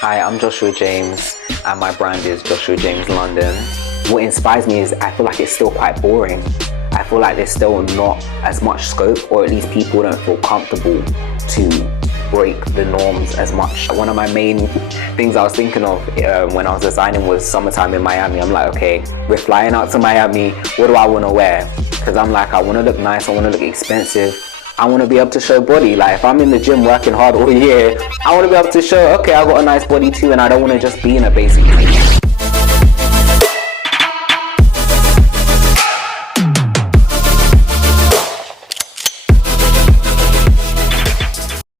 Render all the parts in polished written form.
Hi, I'm Joshua James and my brand is Joshua James London. What inspires me is I feel like it's still quite boring. I feel like there's still not as much scope, or at least people don't feel comfortable to break the norms as much. One of my main things I was thinking of when I was designing was summertime in Miami. I'm like, okay, we're flying out to Miami. What do I want to wear? Because I'm like, I want to look nice, I want to look expensive. I want to be able to show body. Like if I'm in the gym working hard all year, I want to be able to show, okay, I got a nice body too, and I don't want to just be in a basic.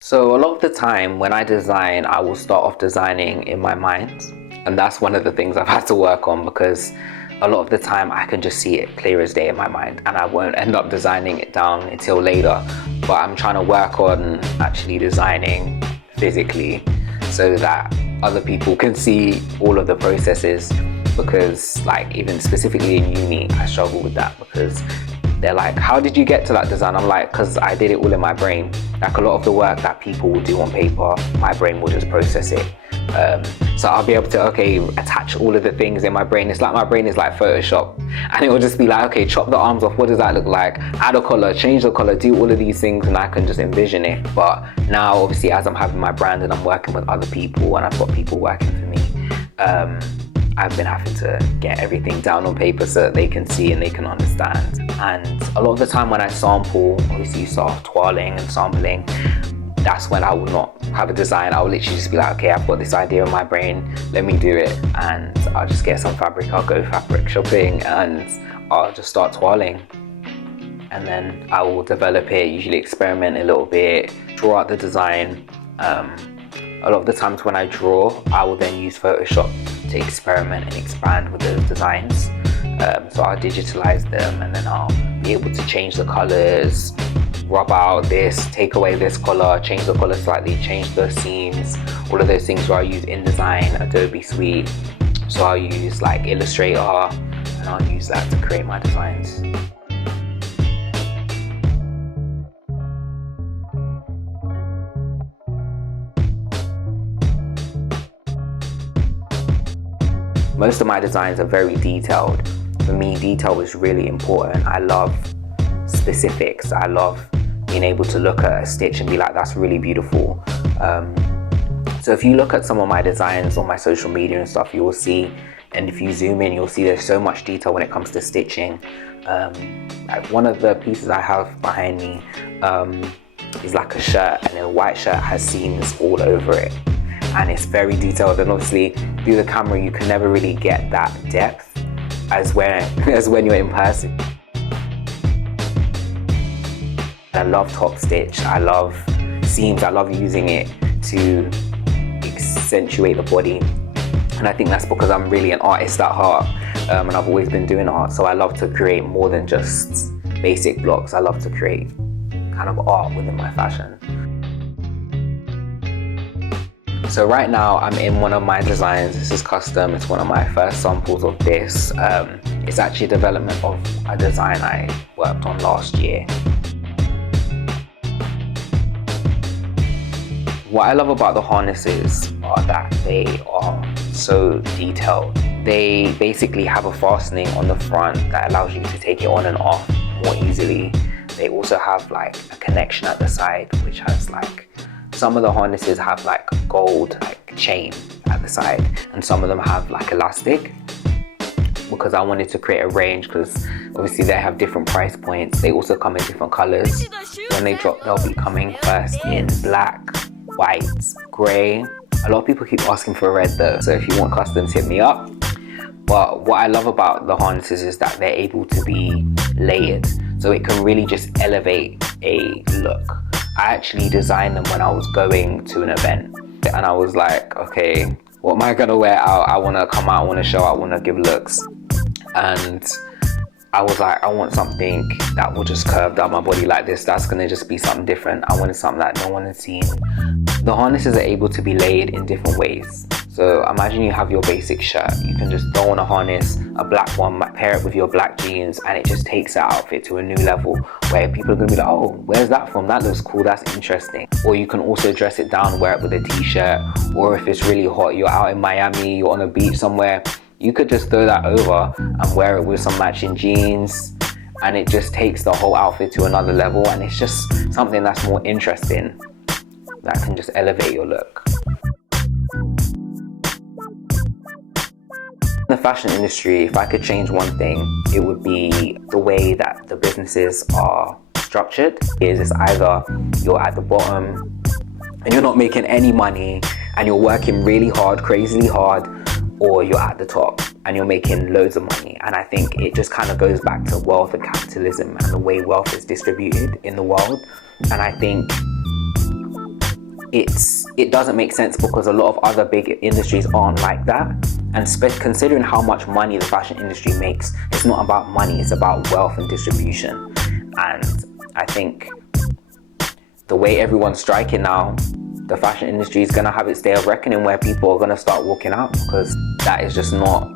So a lot of the time when I design, I will start off designing in my mind. And that's one of the things I've had to work on, because a lot of the time I can just see it clear as day in my mind and I won't end up designing it down until later. But I'm trying to work on actually designing physically so that other people can see all of the processes, because like even specifically in uni, I struggle with that because they're like, how did you get to that design? I'm like, because I did it all in my brain. Like a lot of the work that people will do on paper, my brain will just process it. So I'll be able to, okay, attach all of the things in my brain. It's like my brain is like Photoshop, and it will just be like, okay, chop the arms off, what does that look like? Add a color, change the color, do all of these things, and I can just envision it. But now obviously as I'm having my brand and I'm working with other people and I've got people working for me, I've been having to get everything down on paper so that they can see and they can understand. And a lot of the time when I sample, obviously you start twirling and sampling, that's when I will not have a design. I will literally just be like, okay, I've got this idea in my brain, let me do it. And I'll just get some fabric, I'll go fabric shopping and I'll just start twirling. And then I will develop it, usually experiment a little bit, draw out the design. A lot of the times when I draw, I will then use Photoshop to experiment and expand with the designs. So I'll digitalize them and then I'll be able to change the colors, rub out this, take away this color, change the color slightly, change the seams, all of those things where I use InDesign, Adobe Suite. So I'll use like Illustrator and I'll use that to create my designs. Most of my designs are very detailed. For me, detail is really important. I love specifics. I love being able to look at a stitch and be like, that's really beautiful. So if you look at some of my designs on my social media and stuff, you will see, and if you zoom in, you'll see there's so much detail when it comes to stitching. Like one of the pieces I have behind me is like a shirt, and the white shirt has seams all over it. And it's very detailed, and obviously through the camera you can never really get that depth as when you're in person. I love top stitch, I love seams, I love using it to accentuate the body. And I think that's because I'm really an artist at heart, and I've always been doing art, so I love to create more than just basic blocks. I love to create kind of art within my fashion. So right now I'm in one of my designs. This is custom, it's one of my first samples of this. It's actually a development of a design I worked on last year. What I love about the harnesses are that they are so detailed. They basically have a fastening on the front that allows you to take it on and off more easily. They also have like a connection at the side, which has like, some of the harnesses have like gold like chain at the side, and some of them have like elastic, because I wanted to create a range, because obviously they have different price points. They also come in different colors. When they drop, they'll be coming first in black, white, grey. A lot of people keep asking for red though, so if you want customs, hit me up. But what I love about the harnesses is that they're able to be layered, so it can really just elevate a look. I actually designed them when I was going to an event, and I was like, okay, what am I gonna wear out? I wanna come out, I wanna show out, I wanna give looks. And I was like, I want something that will just curve down my body like this. That's gonna just be something different. I wanted something that no one had seen. The harnesses are able to be layered in different ways. So imagine you have your basic shirt, you can just throw on a harness, a black one, pair it with your black jeans, and it just takes that outfit to a new level where people are going to be like, oh, where's that from? That looks cool, that's interesting. Or you can also dress it down, wear it with a t-shirt, or if it's really hot, you're out in Miami, you're on a beach somewhere, you could just throw that over and wear it with some matching jeans, and it just takes the whole outfit to another level, and it's just something that's more interesting that can just elevate your look. In the fashion industry, if I could change one thing, it would be the way that the businesses are structured. It's either you're at the bottom and you're not making any money and you're working really hard, crazily hard, or you're at the top and you're making loads of money. And I think it just kind of goes back to wealth and capitalism and the way wealth is distributed in the world. And I think it doesn't make sense because a lot of other big industries aren't like that. And considering how much money the fashion industry makes, it's not about money, it's about wealth and distribution. And I think the way everyone's striking now, the fashion industry is going to have its day of reckoning where people are going to start walking out, because that is just not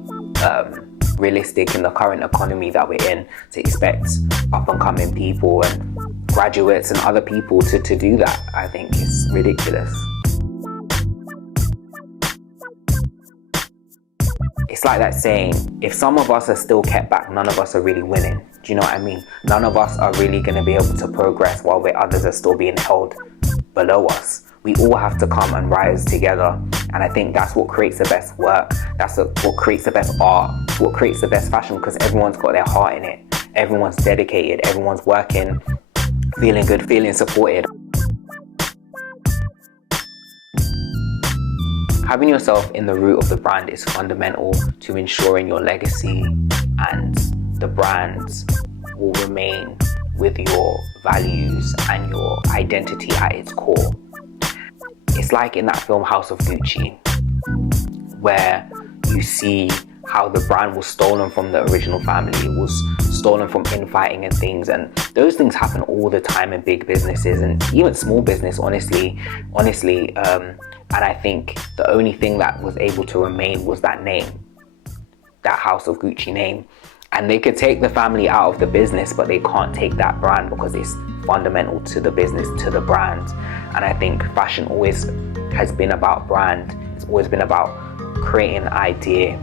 realistic in the current economy that we're in, to expect up and coming people and graduates and other people to do that. I think it's ridiculous. It's like that saying, if some of us are still kept back, none of us are really winning. Do you know what I mean? None of us are really going to be able to progress while others are still being held below us. We all have to come and rise together. And I think that's what creates the best work. That's what creates the best art. What creates the best fashion, because everyone's got their heart in it. Everyone's dedicated. Everyone's working, feeling good, feeling supported. Having yourself in the root of the brand is fundamental to ensuring your legacy and the brand will remain with your values and your identity at its core. It's like in that film House of Gucci, where you see how the brand was stolen from the original family. It was stolen from infighting and things, and those things happen all the time in big businesses and even small business, honestly. And I think the only thing that was able to remain was that name, that House of Gucci name. And they could take the family out of the business, but they can't take that brand because it's fundamental to the business, to the brand. And I think fashion always has been about brand. It's always been about creating an idea.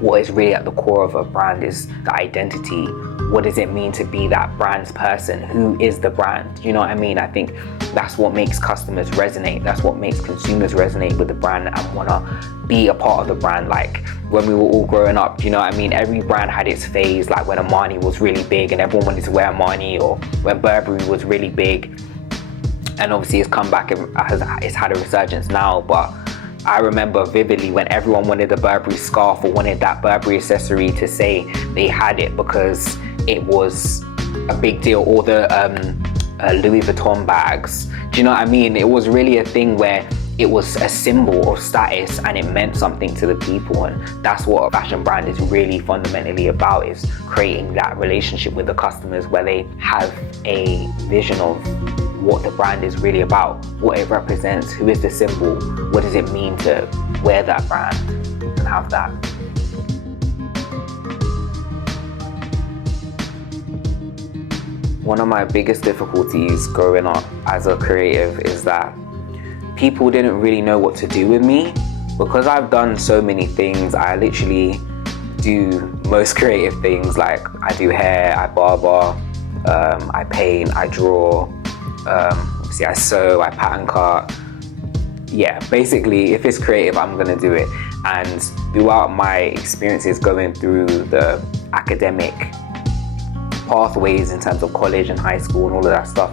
What is really at the core of a brand is the identity. What does it mean to be that brand's person? Who is the brand? You know what I mean? I think that's what makes customers resonate. That's what makes consumers resonate with the brand and want to be a part of the brand. Like when we were all growing up, you know what I mean? Every brand had its phase, like when Armani was really big and everyone wanted to wear Armani, or when Burberry was really big. And obviously it's come back and it's had a resurgence now, but I remember vividly when everyone wanted a Burberry scarf or wanted that Burberry accessory to say they had it because it was a big deal, or the Louis Vuitton bags. Do you know what I mean? It was really a thing where it was a symbol of status and it meant something to the people, and that's what a fashion brand is really fundamentally about, is creating that relationship with the customers where they have a vision of what the brand is really about, what it represents, who is the symbol, what does it mean to wear that brand and have that. One of my biggest difficulties growing up as a creative is that people didn't really know what to do with me. Because I've done so many things, I literally do most creative things. Like I do hair, I barber, I paint, I draw, I sew, I pattern cut. Yeah, basically if it's creative, I'm gonna do it. And throughout my experiences going through the academic pathways in terms of college and high school and all of that stuff,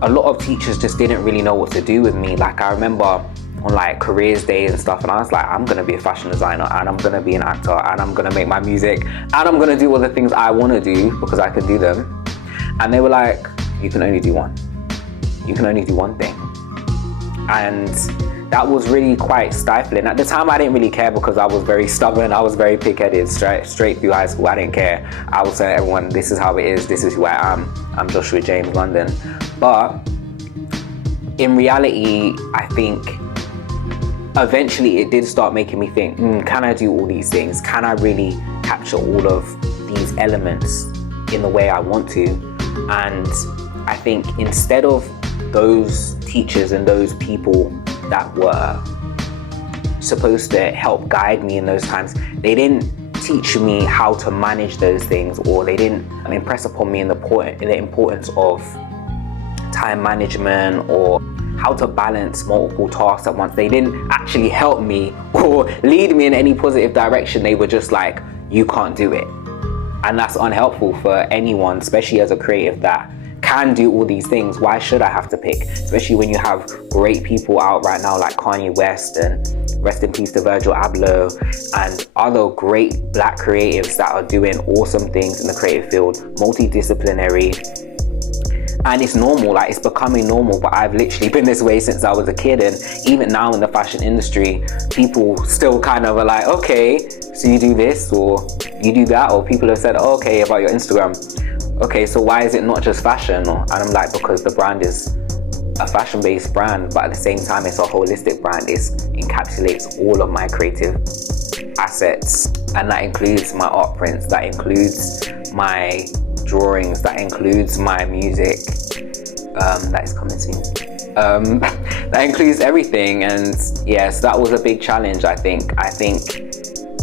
a lot of teachers just didn't really know what to do with me. Like I remember on like careers day and stuff, and I was like, I'm gonna be a fashion designer, and I'm gonna be an actor, and I'm gonna make my music, and I'm gonna do all the things I want to do because I can do them. And they were like, you can only do one. You can only do one thing. And that was really quite stifling. At the time I didn't really care because I was very stubborn, I was very pig-headed straight through high school. I didn't care. I would say to everyone, this is how it is, this is who I am. I'm Joshua James London. But in reality, I think eventually it did start making me think, can I do all these things? Can I really capture all of these elements in the way I want to? And I think instead of those teachers and those people that were supposed to help guide me in those times, they didn't teach me how to manage those things, or they didn't impress upon me in the importance of time management or how to balance multiple tasks at once. They didn't actually help me or lead me in any positive direction. They were just like, you can't do it. And that's unhelpful for anyone, especially as a creative that can do all these things. Why should I have to pick? Especially when you have great people out right now like Kanye West, and rest in peace to Virgil Abloh, and other great black creatives that are doing awesome things in the creative field, multidisciplinary. And it's normal, like it's becoming normal, but I've literally been this way since I was a kid. And even now in the fashion industry, people still kind of are like, okay, so you do this or you do that, or people have said, oh, okay, about your Instagram. Okay, so why is it not just fashion? And I'm like, because the brand is a fashion-based brand, but at the same time, it's a holistic brand. It encapsulates all of my creative assets, and that includes my art prints, that includes my drawings, that includes my music, that is coming soon. That includes everything. And yes, that was a big challenge. I think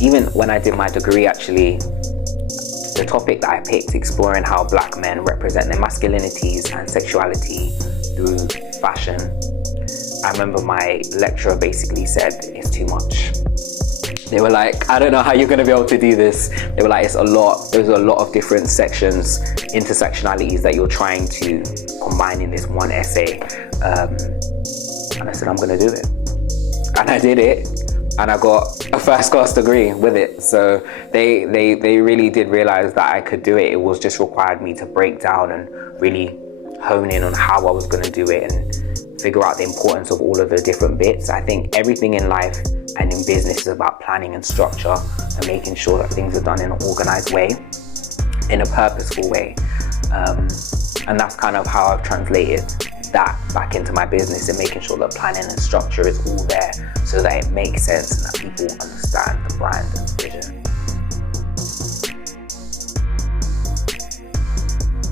even when I did my degree, actually, the topic that I picked, exploring how black men represent their masculinities and sexuality through fashion, I remember my lecturer basically said, it's too much. They were like, I don't know how you're going to be able to do this. They were like, there's a lot of different sections, intersectionalities that you're trying to combine in this one essay. And I said, I'm going to do it. And I did it. And I got a first class degree with it. So they really did realize that I could do it. It was just required me to break down and really hone in on how I was going to do it and figure out the importance of all of the different bits. I think everything in life and in business is about planning and structure and making sure that things are done in an organized way, in a purposeful way. And that's kind of how I've translated that back into my business, and making sure that planning and structure is all there so that it makes sense and that people understand the brand and the vision.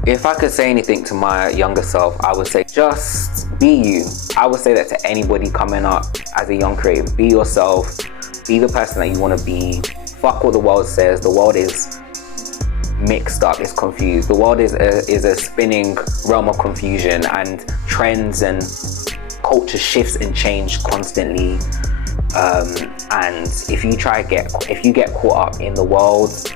If I could say anything to my younger self, I would say just be you. I would say that to anybody coming up as a young creative. Be yourself. Be the person that you want to be. Fuck what the world says. The world is mixed up, it's confused. The world is a spinning realm of confusion, and trends and culture shifts and change constantly. And if you get caught up in the world,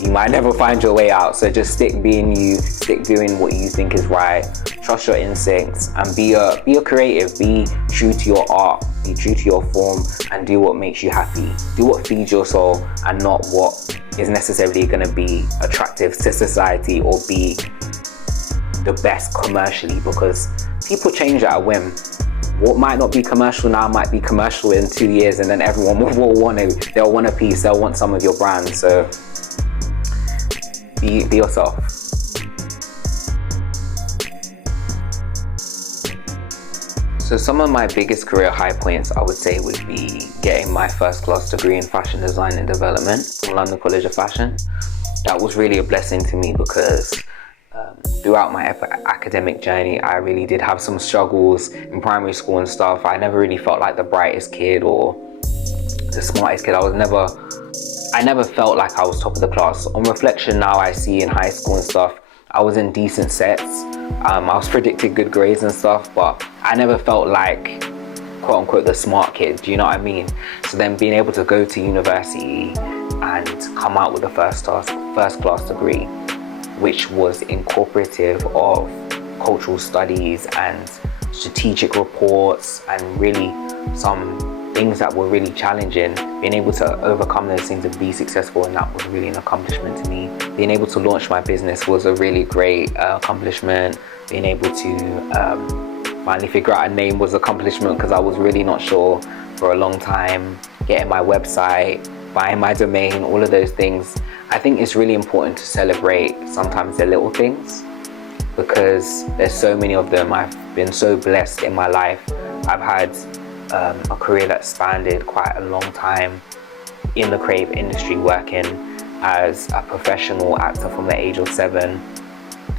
you might never find your way out. So just stick being you, stick doing what you think is right, trust your instincts, and be a creative. Be true to your art, be true to your form, and do what makes you happy. Do what feeds your soul, and not what is necessarily going to be attractive to society or be the best commercially, because people change at a whim. What might not be commercial now might be commercial in 2 years, and then everyone they'll want a piece, they'll want some of your brand. So be yourself. So some of my biggest career high points, I would say, would be getting my first class degree in fashion design and development from London College of Fashion. That was really a blessing to me because throughout my academic journey, I really did have some struggles in primary school and stuff. I never really felt like the brightest kid or the smartest kid. I never felt like I was top of the class. On reflection now, I see in high school and stuff, I was in decent sets. I was predicted good grades and stuff, but I never felt like, quote unquote, the smart kid. Do you know what I mean? So then being able to go to university and come out with a first class degree, which was incorporative of cultural studies and strategic reports and really some things that were really challenging, being able to overcome those things and be successful, and that was really an accomplishment to me. Being able to launch my business was a really great accomplishment. Being able to finally figure out a name was an accomplishment, because I was really not sure for a long time. Getting my website, buying my domain, all of those things. I think it's really important to celebrate sometimes the little things, because there's so many of them. I've been so blessed in my life. I've had a career that spanned quite a long time in the creative industry, working as a professional actor from the age of 7,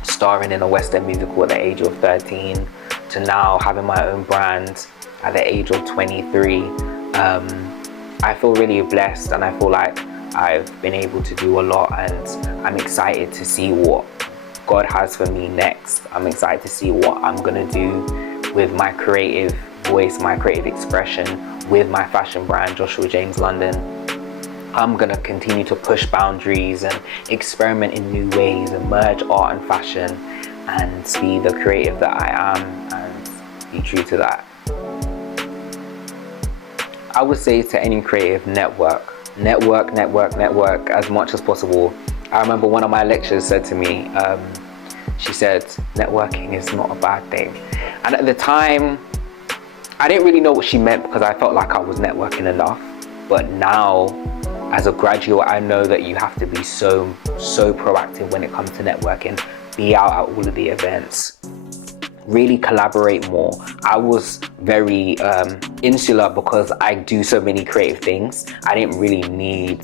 starring in a Western musical at the age of 13, to now having my own brand at the age of 23. I feel really blessed, and I feel like I've been able to do a lot, and I'm excited to see what God has for me next. I'm excited to see what I'm gonna do with my creative voice, my creative expression, with my fashion brand, Joshua James London. I'm gonna continue to push boundaries and experiment in new ways and merge art and fashion and be the creative that I am and be true to that. I would say to any creative, network as much as possible. I remember one of my lecturers said to me, she said, networking is not a bad thing. And at the time, I didn't really know what she meant, because I felt like I was networking enough. But now, as a graduate, I know that you have to be so proactive when it comes to networking. Be out at all of the events. Really collaborate more. I was very insular because I do so many creative things. I didn't really need,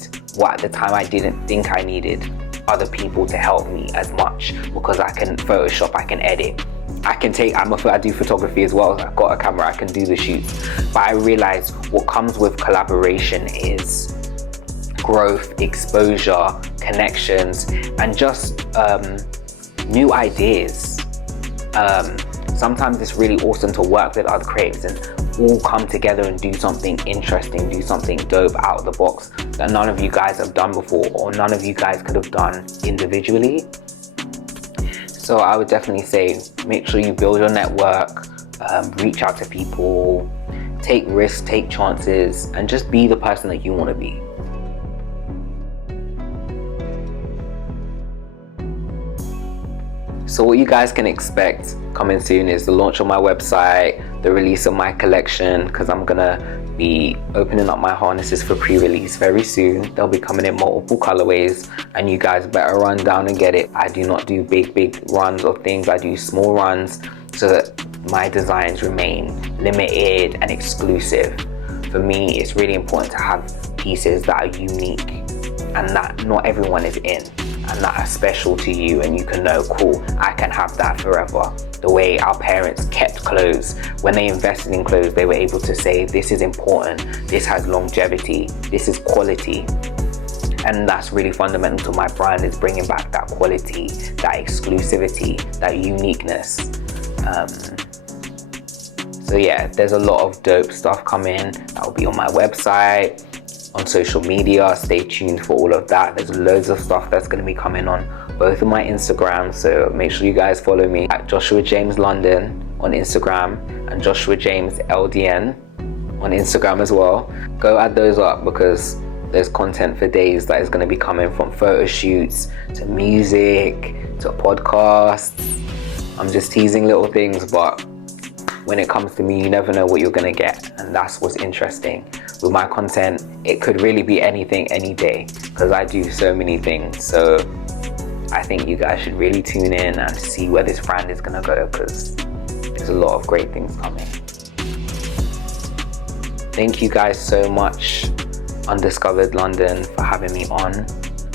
at the time I didn't think I needed other people to help me as much, because I can Photoshop, I can edit, I do photography as well. I've got a camera, I can do the shoots. But I realized what comes with collaboration is growth, exposure, connections, and just new ideas. Sometimes it's really awesome to work with other creatives and all come together and do something interesting, do something dope out of the box that none of you guys have done before, or none of you guys could have done individually. So I would definitely say, make sure you build your network, reach out to people, take risks, take chances, and just be the person that you want to be. So what you guys can expect coming soon is the launch of my website, the release of my collection, because I'm gonna be opening up my harnesses for pre-release very soon. They'll be coming in multiple colorways, and you guys better run down and get it. I do not do big runs of things. I do small runs so that my designs remain limited and exclusive. For me, it's really important to have pieces that are unique and that not everyone is in, and that are special to you, and you can know, cool, I can have that forever. The way our parents kept clothes, when they invested in clothes, they were able to say, this is important, this has longevity, this is quality. And that's really fundamental to my brand, is bringing back that quality, that exclusivity, that uniqueness. So yeah, there's a lot of dope stuff coming that will be on my website, on social media. Stay tuned for all of that. There's loads of stuff that's going to be coming on both of my Instagrams, so make sure you guys follow me at Joshua James London on Instagram and Joshua James LDN on Instagram as well. Go add those up, because there's content for days that is going to be coming, from photo shoots to music to podcasts. I'm just teasing little things, but when it comes to me, you never know what you're going to get, and that's what's interesting. With my content, it could really be anything, any day, because I do so many things. So I think you guys should really tune in and see where this brand is going to go, because there's a lot of great things coming. Thank you guys so much, Undiscovered London, for having me on.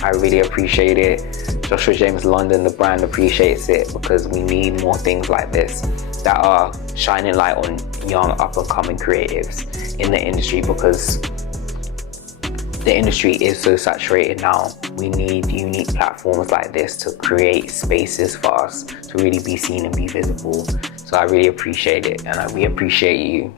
I really appreciate it. Joshua James London, the brand, appreciates it, because we need more things like this that are shining light on young up-and-coming creatives in the industry, because the industry is so saturated now. We need unique platforms like this to create spaces for us to really be seen and be visible. So I really appreciate it, and we appreciate you.